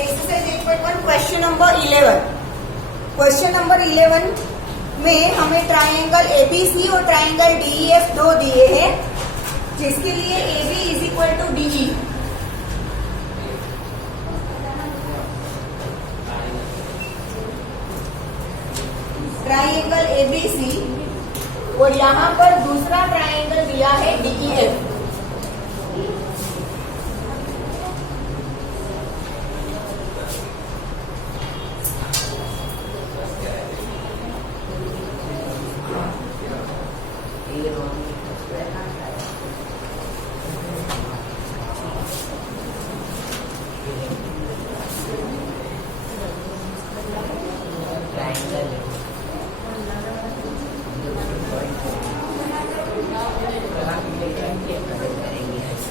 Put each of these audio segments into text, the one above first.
Exercise 8.1 question number 11। Question number 11 में हमें triangle ABC और ट्राइंगल डीईएफ दो दिए हैं, जिसके लिए AB is equal to DE। Triangle ABC और यहाँ पर दूसरा ट्राइंगल दिया है DEF।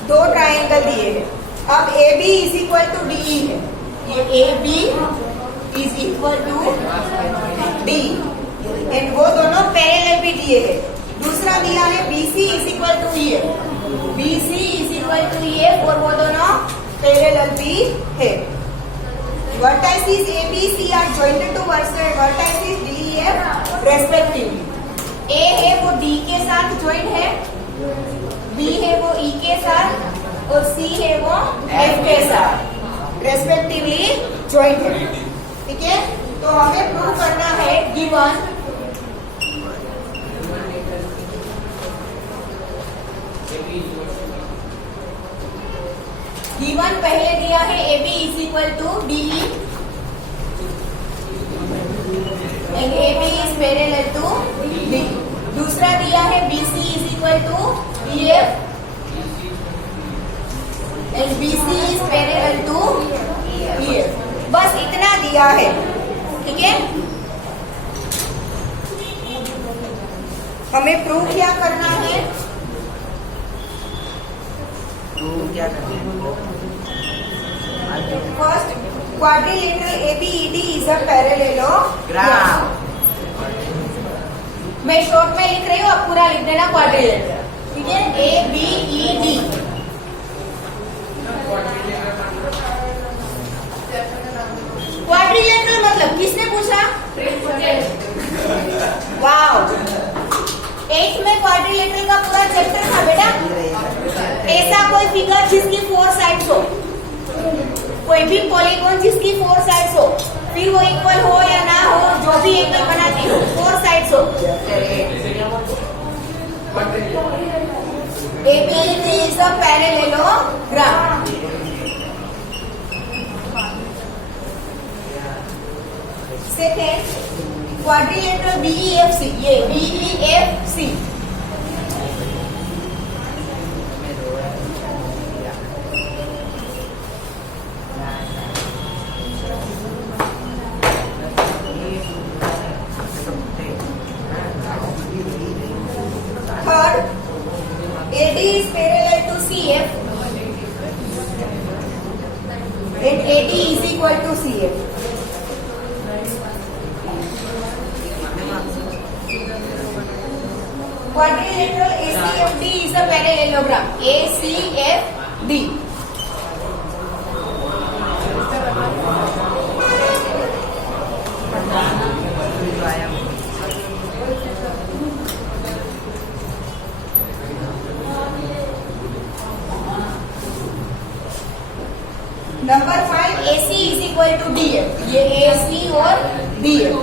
दो ट्राइंगल दिए हैं। अब AB is equal to DE है, ये AB is equal to D and वो दोनों पैरेलल भी दिए हैं। दूसरा दिया है BC is equal to EF, BC is equal to EF और वो दोनों पैरेलल भी है। Vertices ABC are jointed to vertices DEF respectively. A है वो D के साथ ज्वाइंट है, B है वो E के साथ और C है वो F के साथ रेस्पेक्टिवली ज्वाइंट है। ठीक है, तो हमें प्रूव करना है गिवन पहले दिया है AB is equal to DE and AB is parallel to D। दूसरा दिया है BC is equal to EF and BC is parallel to EF। बस इतना दिया है। ठीक है, हमें प्रूव क्या करना है? First, quadrilateral ABED is a parallelogram. मैं शॉर्ट में लिख रही हूँ, अब पूरा लिख देना क्वाड्रिलेटरल। ठीक है, ABED। क्वाड्रिलेटरल मतलब किसने पूछा? वाओ, 8th में क्वाड्रिलेटरल का पूरा चैप्टर था बेटा। ऐसा कोई फिगर जिसकी 4 साइड्स हो, कोई भी पॉलीगॉन जिसकी 4 साइड्स हो, फिर वो इक्वल हो या ना हो, जो भी एंगल बनाती हो 4 साइड्स हो। ABED is a parallelogram। Second, quadrilateral BEFC, ये BEFC। Third, AD is parallel to CF and AD is equal to CF। Quadrilateral ACFD is a parallelogram, ACFD। Number 5, AC is equal to DF, ये AC और DF।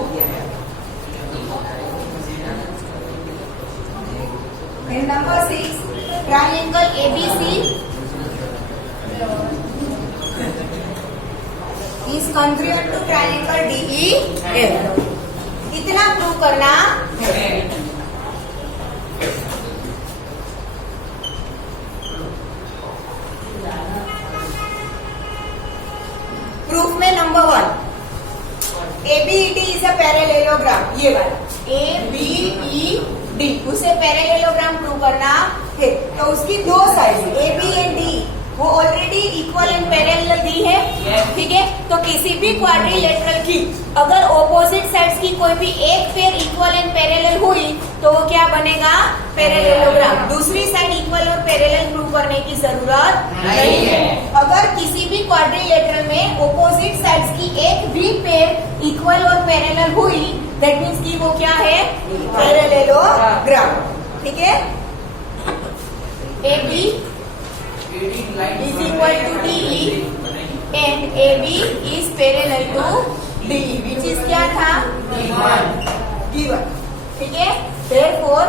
And number 6, triangle ABC is congruent to triangle DEF। इतना prove करना है। Proof में number 1, ABED is a parallelogram, ये वाला ABED, उसे parallelogram prove करना है। तो उसकी दो साइड AB एंड D वो ऑलरेडी इक्वल एंड पैरेलल दी है। ठीक है, तो किसी भी क्वाड्रिलेटरल की अगर ऑपोजिट साइड्स की कोई भी एक पेयर इक्वल एंड पैरेलल हुई तो वो क्या बनेगा? पैरेललोग्राम। दूसरी साइड इक्वल और पैरेलल प्रूव करने की जरूरत नहीं है। अगर किसी भी क्वाड्रिलेटरल में ऑपोजिट इक्वल और पैरेलल हुई, दैट मीन्स कि वो क्या है, पैरेललोग्राम। ठीक है, AB is equal to DE and AB is parallel to DE, which is क्या था, given। ठीक है, therefore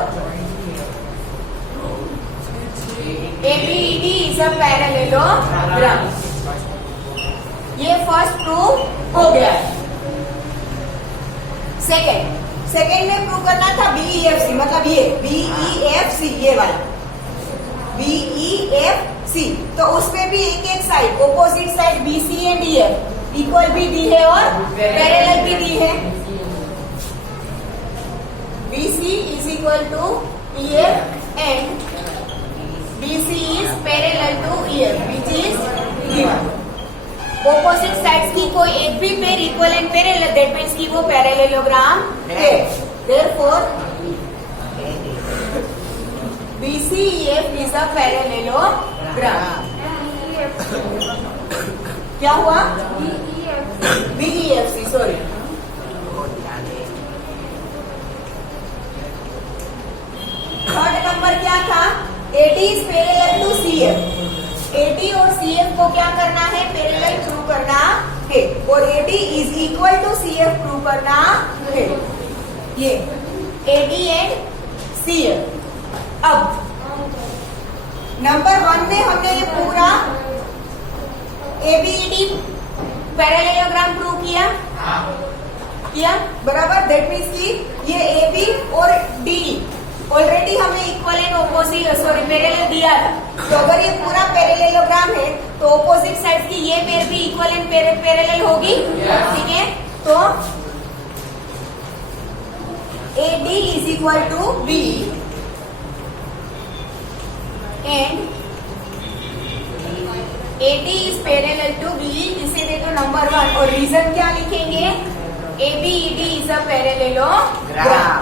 ABED is a parallelogram। ये फर्स्ट प्रूव हो गया। सेकेंड में प्रूव करना था BEFC, मतलब ये BEFC, ये वाला BEFC। तो उसमें भी एक side, opposite side BC and EF equal भी दी है और पैरेलल भी दी है। BC is equal to EF and BC is parallel to EF, which is given। Opposite sides की कोई एक भी pair equal and parallel, that means कि वो पैरेललोग्राम है। Therefore BCEF is a parallelogram। क्या हुआ, BEFC, सॉरी। थर्ड नंबर क्या था, AD is parallel to CF। AD और CF को क्या करना है, पैरेलल प्रूव करना है, और AD is equal to CF prove करना है। ये AD एंड CF। अब नंबर 1 में हमने ये पूरा ABED पैरेललोग्राम प्रूव किया, बराबर। दैट मीन्स कि ये AB और DE ऑलरेडी हमने इक्वल एंड ऑपोजिट पैरेलल दिया था। तो अगर ये पूरा पैरेललोग्राम है तो ऑपोजिट साइड की ये पेयर भी इक्वल एंड पैरेलल होगी। ठीक है, तो AD is equal to BE and AD is parallel to BE। इसे दे दो नंबर 1 और रीजन क्या लिखेंगे, ABED is a parallelogram।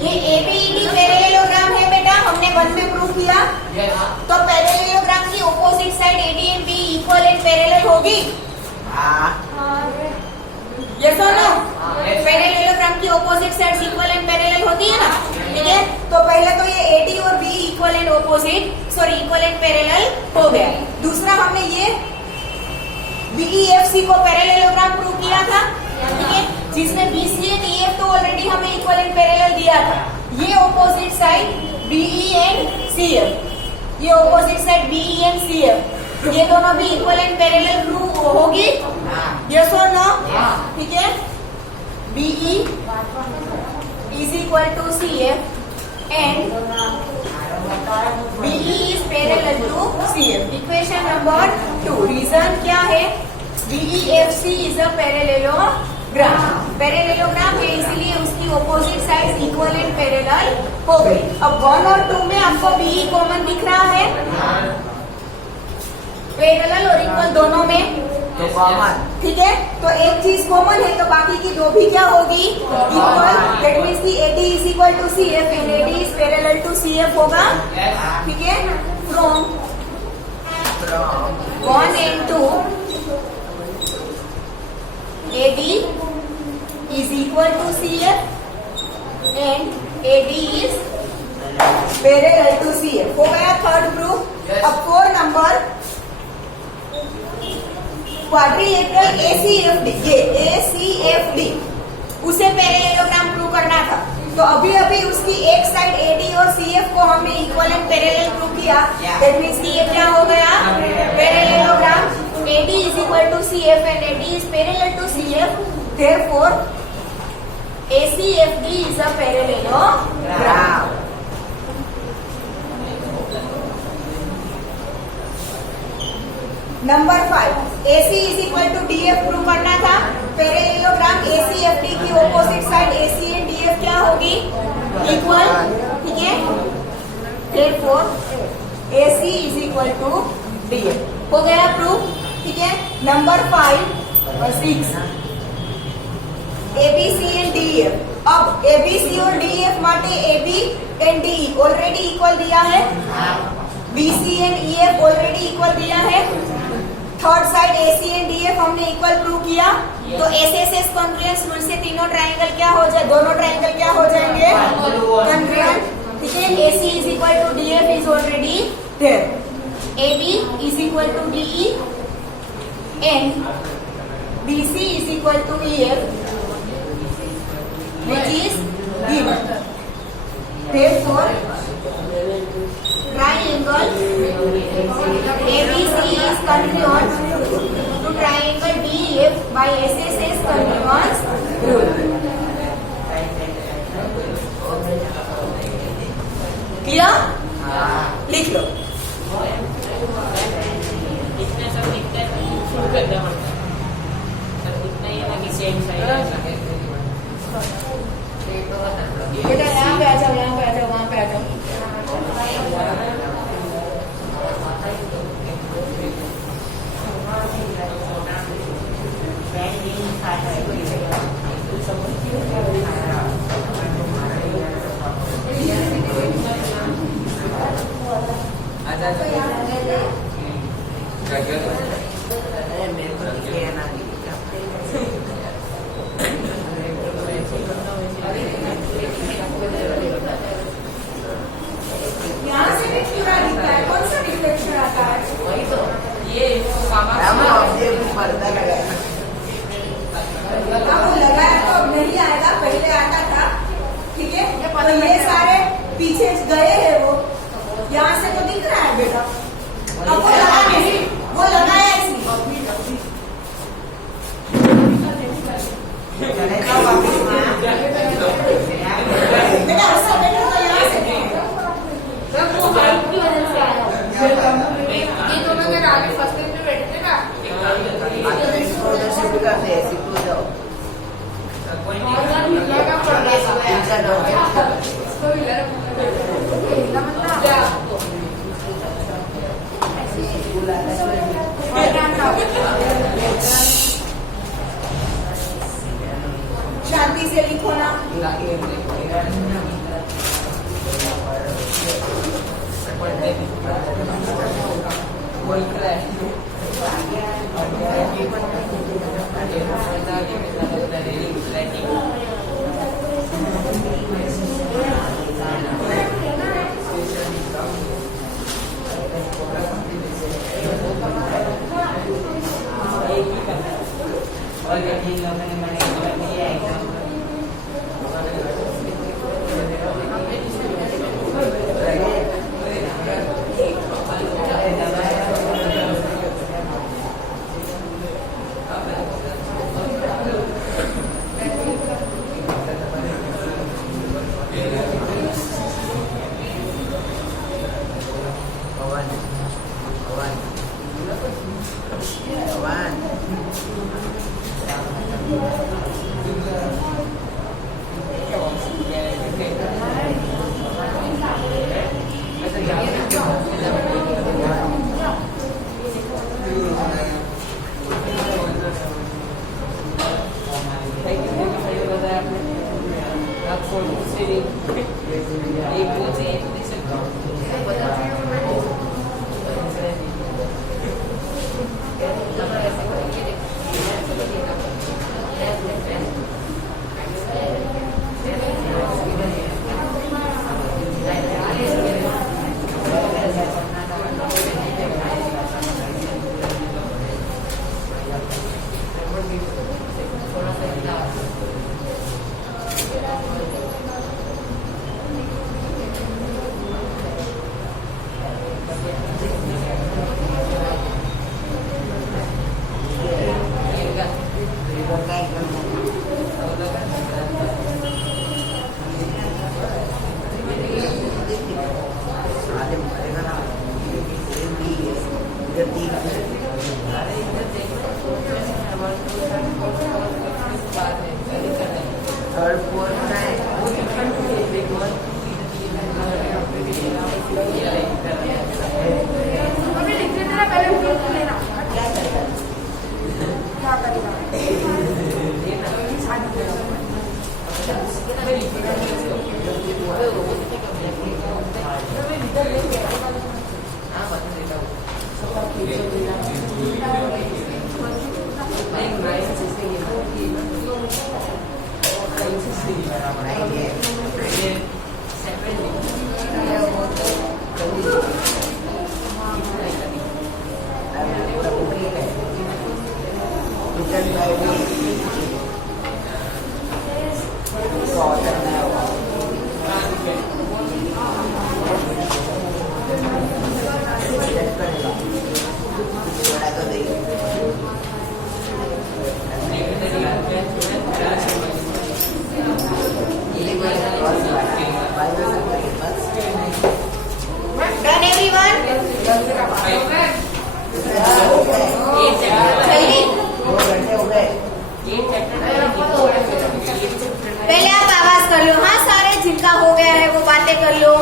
ये ABED पैरेललोग्राम है बेटा, हमने 1 में प्रूव किया। तो पैरेललोग्राम की opposite side AD and BE equal and parallel होगी। यस और नो, पैरेललोग्राम की opposite sides equal and parallel होती है ना। ठीक है, तो पहले तो ये AD और BE equal and equal and parallel हो गया। दूसरा हमने ये BEFC को पैरेललोग्राम प्रूव किया था। ठीक है, जिसमें BC एंड EF तो ऑलरेडी हमें इक्वल एंड पैरेलल दिया था। ये opposite side BE and CF, ये opposite side BE and CF, ये दोनों भी इक्वल एंड पैरेलल प्रूव होगी। यस और नो। ठीक है, BE is equal to CF and BE is parallel to CF। Equation number 2। Reason क्या है, BEFC is a parallelogram। Parallelogram है इसलिए उसकी opposite side equal and parallel हो गई। अब 1 और 2 में आपको BE कॉमन दिख रहा है, पैरेलल और इक्वल दोनों में तो कॉमन। ठीक है, तो एक चीज कॉमन है तो बाकी की दो भी क्या होगी, इक्वल। दैट मीन्स की AD is equal to CF and AD is parallel to CF होगा। ठीक है, from 1 and 2 AD is equal to CF and AD is parallel to CF हो गया थर्ड प्रूफ। अब 4 नंबर क्वाड्रिलेटरल ACFD, ये ACFD उसे parallelogram prove करना था। तो अभी उसकी एक साइड AD और CF को हमने इक्वल एंड पैरेलल प्रूव किया। दैट मीन्स कि ये क्या हो गया, parallelogram. AD is equal to CF and AD is parallel to CF, therefore ACFD is a parallelogram। Number 5 AC is equal to DF prove करना था। पैरेललोग्राम ACFD की opposite side AC and DF क्या होगी, equal. ठीक है, therefore AC is equal to DF हो गया proof. ठीक है, नंबर 5 और 6 ABC एंड DF। अब ABC और DF माटे AB and DE already equal दिया है। BC and EF already equal दिया है। Third side AC and DF हमने इक्वल प्रूव किया, तो SSS कॉन्ग्रुएंस रूल से तीनों ट्राइंगल क्या हो जाए, दोनों ट्राइंगल क्या हो जाएंगे, कॉन्ग्रुएंट। ठीक है, AC is equal to DF is already there, AB is equal to DE and BC is equal to EF which is given. Therefore, triangle ABC is congruent to triangle DEF by SSS congruence rule. Clear? लिख लो। इतना सब लिखते हैं शुरू कर दो, सब इतना ही है ना कि सेम साइड। बेटा यहाँ पे आ जाओ, यहाँ पे आ जाओ, वहाँ पे आ जाओ। यहाँ से भी पूरा दिखता है, कौन सा रिफ्लेक्शन आता है? वही तो ये अब वो लगाया तो अब नहीं आएगा, पहले आता था। ठीक है, तो ये सारे पीछे गए हैं, वो यहाँ से तो दिख रहा है बेटा। अब वो लगा नहीं, वो लगाया इसलिए। बेटा ऐसा बेटा तो यहाँ से ये दोनों के आगे फर्स्ट पे बैठते ना, शांति से लिखो ना। बनाएंगे। ये separate अरे वो तो कभी पूरा complete है। Written by me। इसको order नहीं होगा। Check करेगा। थोड़ा तो देंगे। Done everyone? जल्दी पहले आप आवाज कर लो। हाँ, सारे जिनका हो गया है वो बातें कर लो।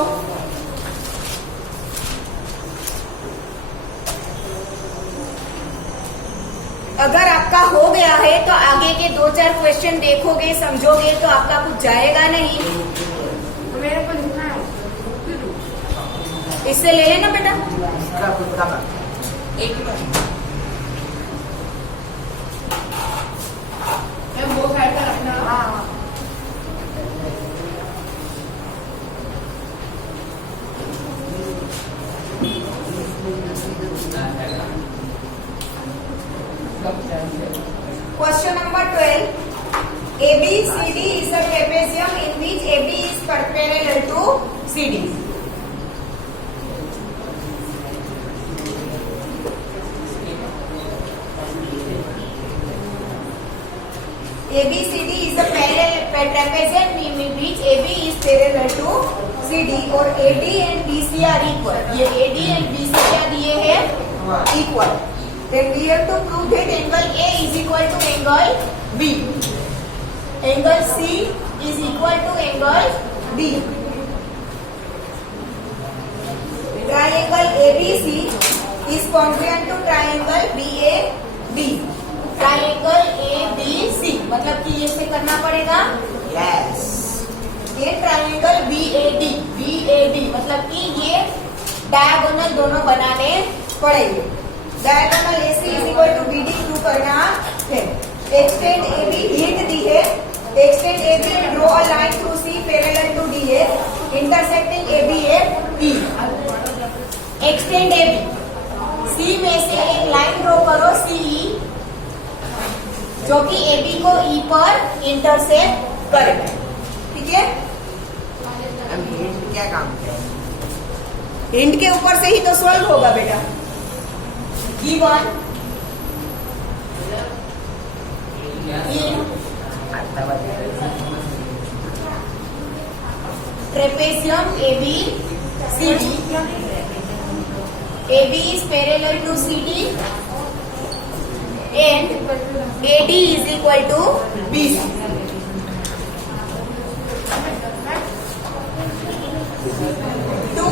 अगर आपका हो गया है तो आगे के 2-4 क्वेश्चन देखोगे, समझोगे तो आपका कुछ जाएगा नहीं। मेरे को लिखना है। इससे ले लेना बेटा। इसका खुद का काम। मैं वो साइड पर रखना। हाँ। Question number 12. ABCD is a trapezium in which AB is parallel to CD. ABCD is a parallel trapezium in which AB is parallel to CD और AD and BC are equal. ये AD and BC क्या दिए हैं? Equal. Then we have to prove that angle A is equal to angle B. Angle C is equal to angle B. Triangle ABC is congruent to triangle BAB. Triangle ABC मतलब कि ये से करना पड़ेगा। Yes. ये triangle BAD मतलब कि ये डायगोनल दोनों बनाने पड़ेंगे। Diagonal AC is equal to BD prove करना है। एक्सटेंड AB हिंट दी है। Extend AB and draw a line through C parallel to DA intersecting ABA E। Extend AB C में से एक लाइन ड्रॉ करो CE जो कि AB को E पर इंटरसेक्ट करेगा। ठीक है? हम हिंट क्या काम है? हिंट के ऊपर से ही तो सॉल्व होगा बेटा। Given in trapezium ABCD, AB is parallel to CD and AD is equal to BC. To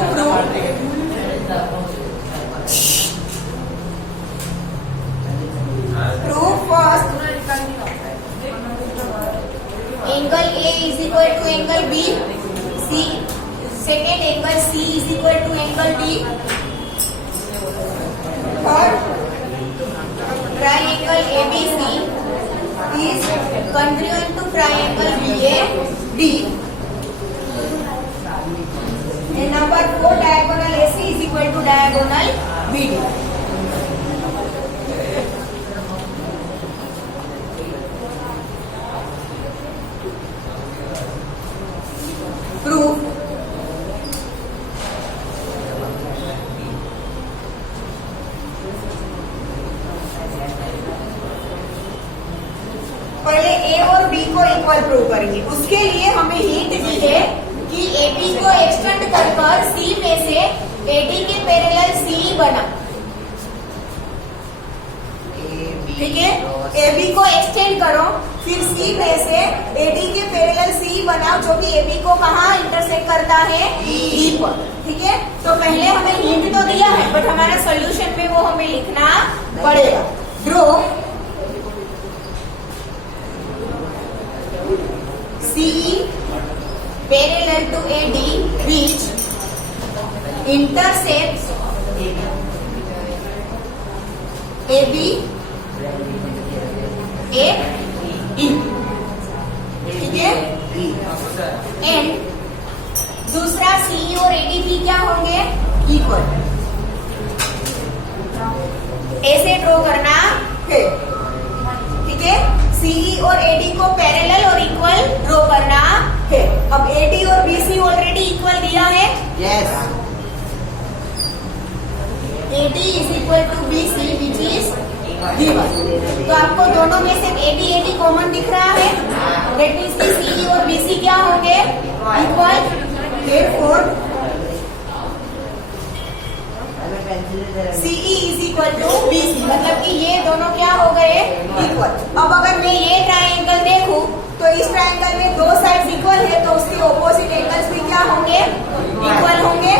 prove first angle A is equal to angle B, second angle C is equal to angle D, third triangle ABC is congruent to triangle BAD, and number 4 diagonal AC is equal to diagonal BD. Proof पहले A और B को equal prove करेंगे। उसके लिए हमें hint दी है कि AB को एक्सटेंड कर C में से AD के पैरेलल C बना। ठीक है? AB को एक्सटेंड करो, फिर C में से AD के पैरेलल C बनाओ जो कि AB को कहाँ इंटरसेक्ट करता है? E पर। ठीक है? तो पहले हमें हिंट तो दिया है बट हमारे सॉल्यूशन में वो हमें लिखना पड़ेगा। Draw CE parallel to AD which intercepts AB AE। ठीक है? E. एंड दूसरा सीई और एडीपी क्या होंगे? इक्वल। ऐसे ड्रॉ करना है, ठीक है। सीई और एडी को पैरेलल और इक्वल ड्रॉ करना है। अब एडी और बीसी ऑलरेडी इक्वल दिया है। Yes. AD is equal to BC which is given. तो आपको दोनों में से एडी एडी कॉमन दिख रहा है। दैट मीन्स कि सीई और बीसी क्या होंगे? Equal. Therefore CE is equal to BC, मतलब कि ये दोनों क्या हो गए? इक्वल। अब अगर मैं ये ट्रायंगल देखूं तो इस ट्रायंगल में दो साइड्स इक्वल है, तो उसके ऑपोजिट एंगल्स भी क्या होंगे? इक्वल होंगे।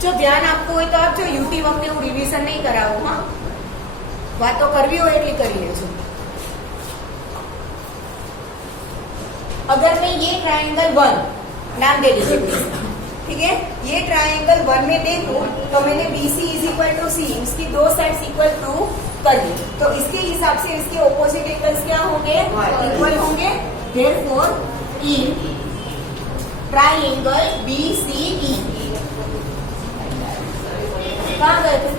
जो ध्यान आपको હોય તો આપજો। યુટી વખતે હું રિવિઝન નહીં કરાવું, હા, વાતો કરવી હોય એટલી કરી લેજો। अगर मैं ये ट्रायंगल 1 नाम दे दीजिए प्लीज, ठीक है। ये ट्रायंगल 1 में देखूं तो मैंने BC इज इक्वल टू सी, इसकी दो साइड्स इक्वल टू कर दी, तो इसके हिसाब से इसके ऑपोजिट एंगल्स क्या होंगे? इक्वल होंगे। देयरफॉर इन ट्रायंगल BCE कहाँ गए थे?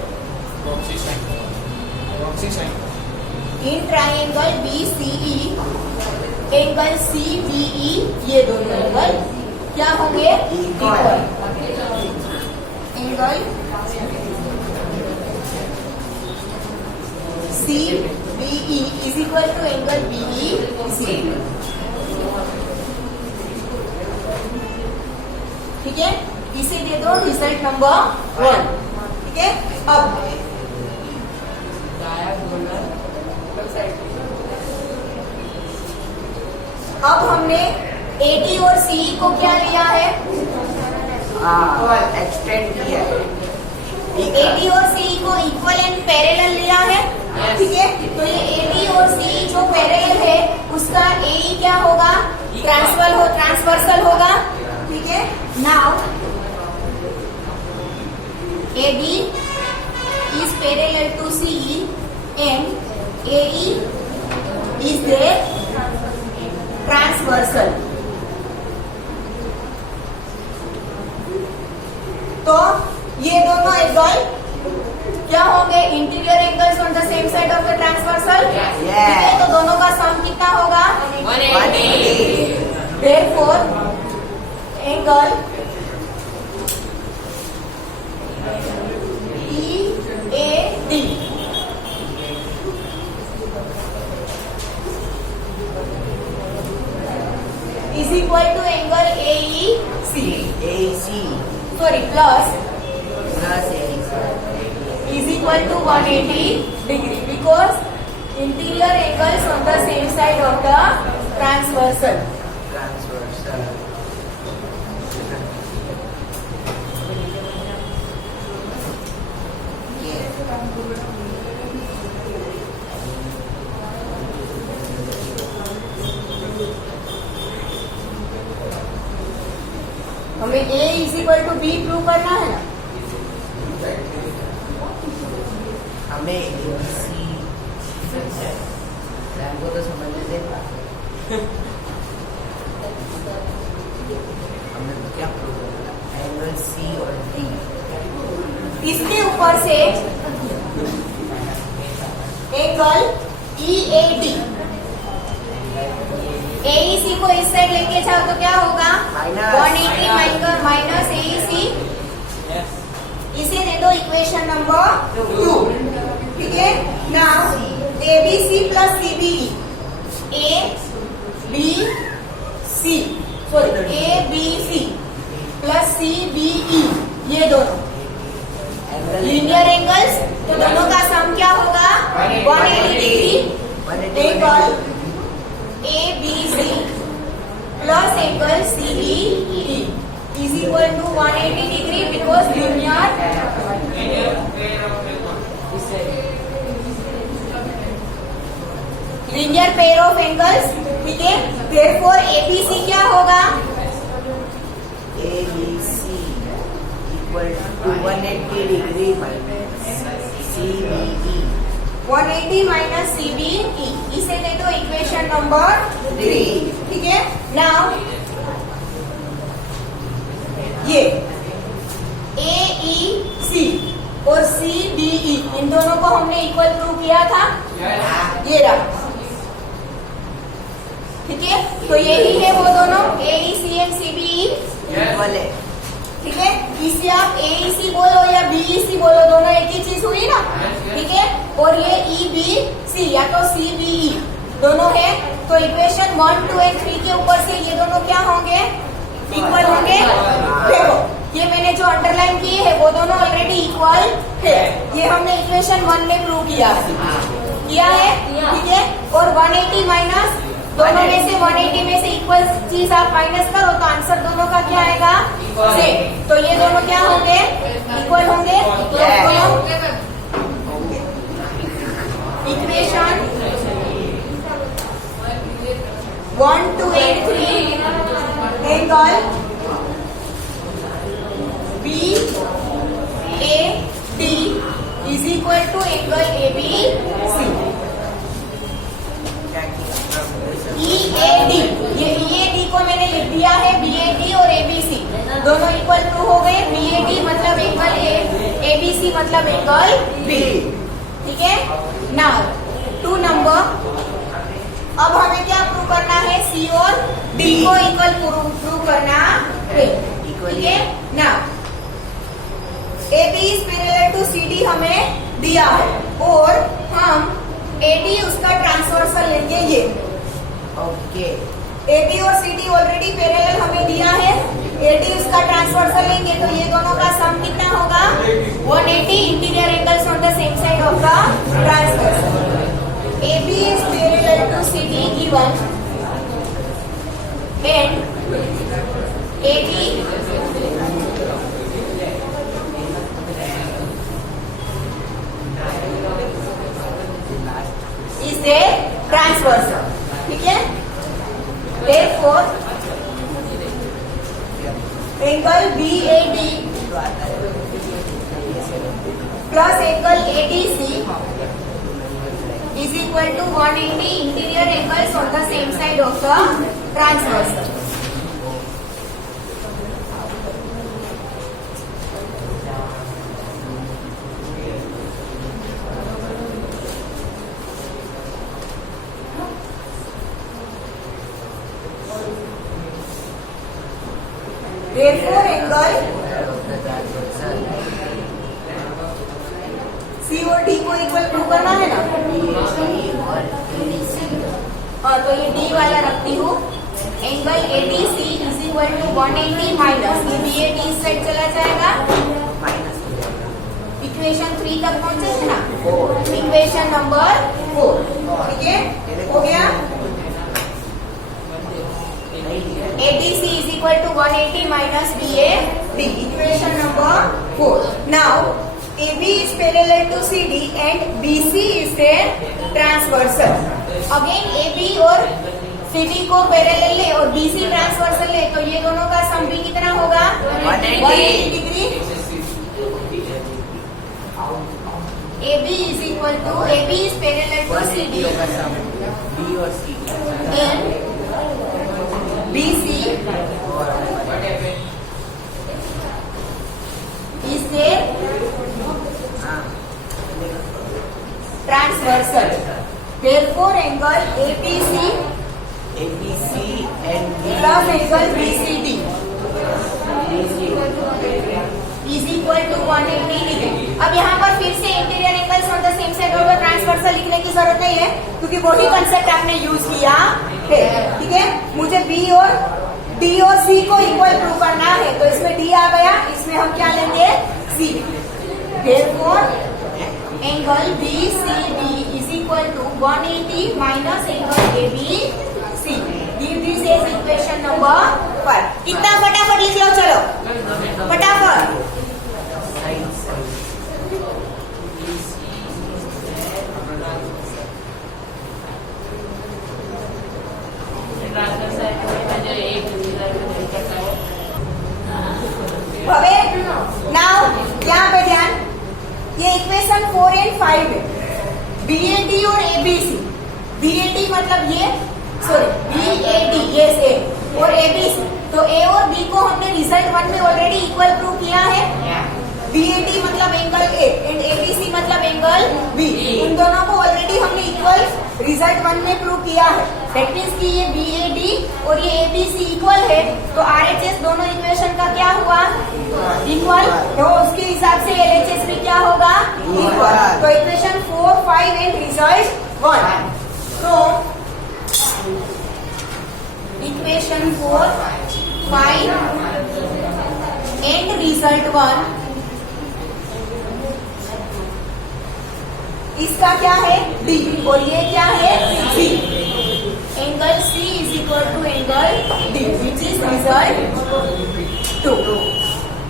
In triangle BCE angle CBE, ये दोनों एंगल क्या होंगे? Equal. Angle CBE is equal to angle BEC, ठीक है। इसे दे दो रिजल्ट नंबर 1, ठीक है। अब हमने AD और CE को क्या लिया है? एक्सटेंड किया है। AD और CE को इक्वल एंड पैरेलल लिया है, ठीक है। तो ये AD और CE जो पैरेलल है उसका AE क्या होगा? ट्रांसवर्सल होगा, ठीक है। Now AD is parallel to CE and AE is their transversal. तो ये दोनों एंगल क्या होंगे? Interior angles on the same side of the transversal, ठीक है। तो दोनों का सम कितना होगा? 180। Therefore angle EAD is equal to angle AEC, sorry, plus AEC is equal to 180 degree because interior angles on the same side of the transversal. हमें A is equal to B prove करना है ना। हमें हमको तो समझ लेते हमने तो क्या प्रूव करना? एंगल C और D, इसके ऊपर से एंगल EAD, AEC को इस साइड लेके जाओ तो क्या होगा? 180 माइनस AEC। इसे दे दो इक्वेशन नंबर 2, ठीक है। Now ABC plus CBE, ABC sorry ABC plus CBE, ये दोनों लीनियर एंगल्स, तो दोनों का सम क्या होगा? 180 degree. Angle ABC plus angle CBE is equal to 180 degree because linear pair of angles, ठीक है। देयरफॉर एबीसी क्या होगा? ABC equal to 180 degree minus CBE. 180 minus CBE, इसे दे दो इक्वेशन नंबर 3। ठीक है, नाउ ये AEC और CBE इन दोनों को हमने इक्वल प्रूव किया था, ये रहा। ठीक है, तो यही है वो दोनों AEC एंड CBE Equal है। ठीक है, इसे आप AEC बोलो या BEC बोलो, दोनों एक ही चीज हुई ना। ठीक है, और ये EBC या तो CBE दोनों है, तो इक्वेशन 1, 2 एंड 3 के ऊपर से ये दोनों क्या होंगे? इक्वल होंगे। देखो ये मैंने जो अंडरलाइन की है वो दोनों ऑलरेडी इक्वल है, ये हमने इक्वेशन 1 में प्रूव किया है। ठीक है, और 180 माइनस दोनों में से 180 में से इक्वल चीज आप माइनस करो तो आंसर दोनों का क्या आएगा? सेम। तो ये दोनों क्या होंगे? इक्वल होंगे। Equation 1, 2 and 3 angle BAD is equal to angle ABC। EAD, ये EAD को मैंने लिख दिया है, BAD और ABC दोनों इक्वल टू हो गए। BAD मतलब एंगल A, ABC मतलब एंगल B। ठीक है, नाउ 2 नंबर, अब हमें क्या प्रूव करना है? C और D को इक्वल प्रूव करना है। ठीक है, now AB is parallel to CD हमें दिया है, और हम AD उसका ट्रांसवर्सल लेंगे। ये ओके, AB और CD ऑलरेडी पैरेलल हमें दिया है, AD उसका ट्रांसवर्सल लेंगे तो ये दोनों का सम कितना होगा? 180 interior angles on the same side of the transversal. AB is parallel to CD given and AD is a transversal। ठीक है, therefore angle BAD plus angle ADC is equal to 180 interior angles on the same side of the transversal। Therefore angle C और D को equal prove करना है ना। हाँ, तो ये D वाला रखती हूँ। Angle ADC is equal to 180 minus ये BAD इस साइड चला जाएगा। इक्वेशन 3 तक पहुंचे थे ना, इक्वेशन नंबर 4। ठीक है, हो गया। ADC is equal to 180 minus BAD, equation number 4. Now AB is parallel to CD and BC is a transversal. Again AB और CD को पैरेलल ले और BC ट्रांसवर्सल ले, तो ये दोनों का सम भी कितना होगा? 180 degree. AB is equal to AB is parallel to CD B और C and BC is a transversal। Therefore angle ABC and plus angle BCD is equal to 180 degree. अब यहाँ पर फिर से interior angles on the same side of the transversal लिखने की जरूरत नहीं है, क्योंकि वही कंसेप्ट आपने यूज किया है। ठीक है, मुझे B और D और C को इक्वल प्रूव करना है, तो इसमें D आ गया, इसमें हम क्या लेंगे? C। Therefore angle BCD is equal to 180 minus angle ABC। Give this as equation number 5। कितना फटाफट लिख लो, चलो फटाफट। रात यहाँ पे ध्यान, ये इक्वेशन 4 एंड 5 है। BAD और ABC, BAD मतलब ये, सॉरी BAD ये ए और ABC, तो A और B को हमने रिजल्ट 1 में ऑलरेडी इक्वल प्रूव किया है। BAD मतलब एंगल A एंड ABC मतलब एंगल B, उन दोनों को ऑलरेडी हमने इक्वल रिजल्ट 1 में प्रूव किया है। दैट मीन्स कि ये BAD और ये ABC इक्वल है, तो RHS दोनों इक्वेशन का क्या हुआ, इक्वल, तो उसके हिसाब से LHS भी क्या होगा, इक्वल। तो इक्वेशन 4, 5 एंड रिजल्ट 1। तो इक्वेशन 4, 5 एंड रिजल्ट 1, इसका क्या है D और ये क्या है C। Angle C is equal to angle D which is result 2।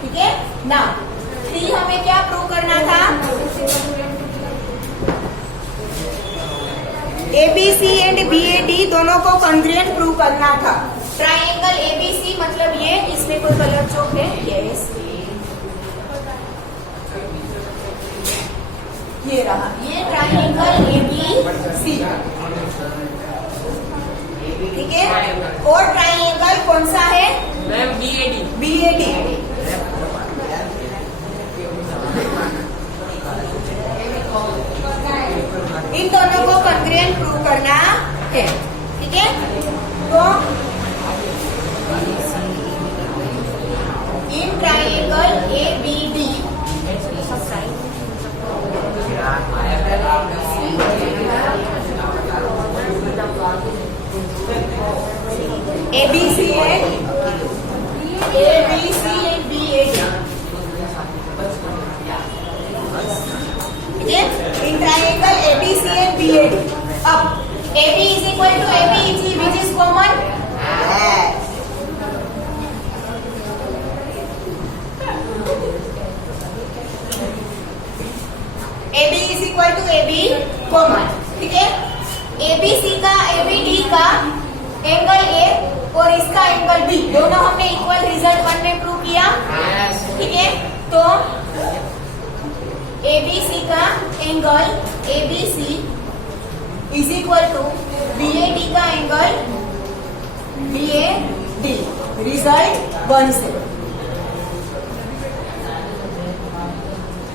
ठीक है ना। 3 हमें क्या प्रूव करना था, ABC एंड BAD दोनों को कॉन्ग्रुएंट प्रूव करना था। ट्राइंगल ABC मतलब ये, इसमें कोई कलर चौक है, यस ये रहा, ये ट्राइंगल ABC, ठीक है। और ट्राइंगल कौन सा है, मैम BAD। इन दोनों को कॉन्ग्रुएंट प्रूव करना है, ठीक है। तो इन ट्राइंगल ABD ABC है, ABC एंड BAD, ठीक है। In triangle ABC and BAD, अब AB is equal to AB which is common, AB is equal to AB common, ठीक है। ABC का ABD का एंगल A और इसका एंगल B दोनों हमने इक्वल रिजल्ट 1 में प्रूव किया, ठीक है। तो ABC का angle ABC is equal to BAD का एंगल BAD, रिजल्ट 1 से,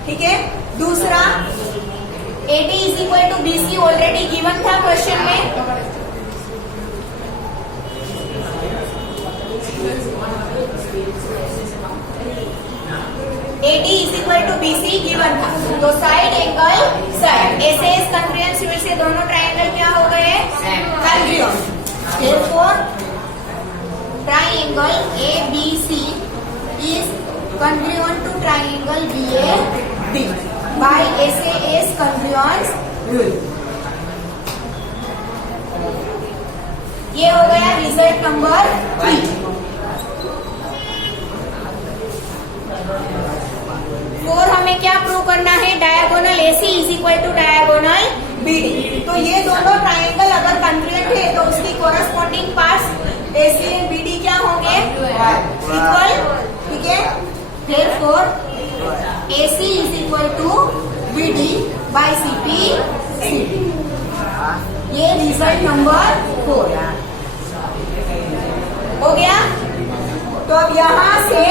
ठीक है। दूसरा AD is equal to BC already given था क्वेश्चन में, AD is equal to BC given था, तो साइड एंगल साइड ऐसे इस कॉन्ग्रुएंस से दोनों ट्राइंगल क्या हो गए, congruent. Therefore triangle ABC is congruent to triangle BAD by SAS congruence rule. ये हो गया रिजल्ट नंबर 3। 4 हमें क्या प्रूव करना है, diagonal AC is equal to diagonal BD। तो ये दोनों ट्राइंगल अगर कॉन्ग्रुएंट है तो उसकी corresponding parts AC and BD क्या होंगे, इक्वल, ठीक है। Therefore AC is equal to BD by CP। ये रिजल्ट नंबर 4 हो गया। तो अब यहां से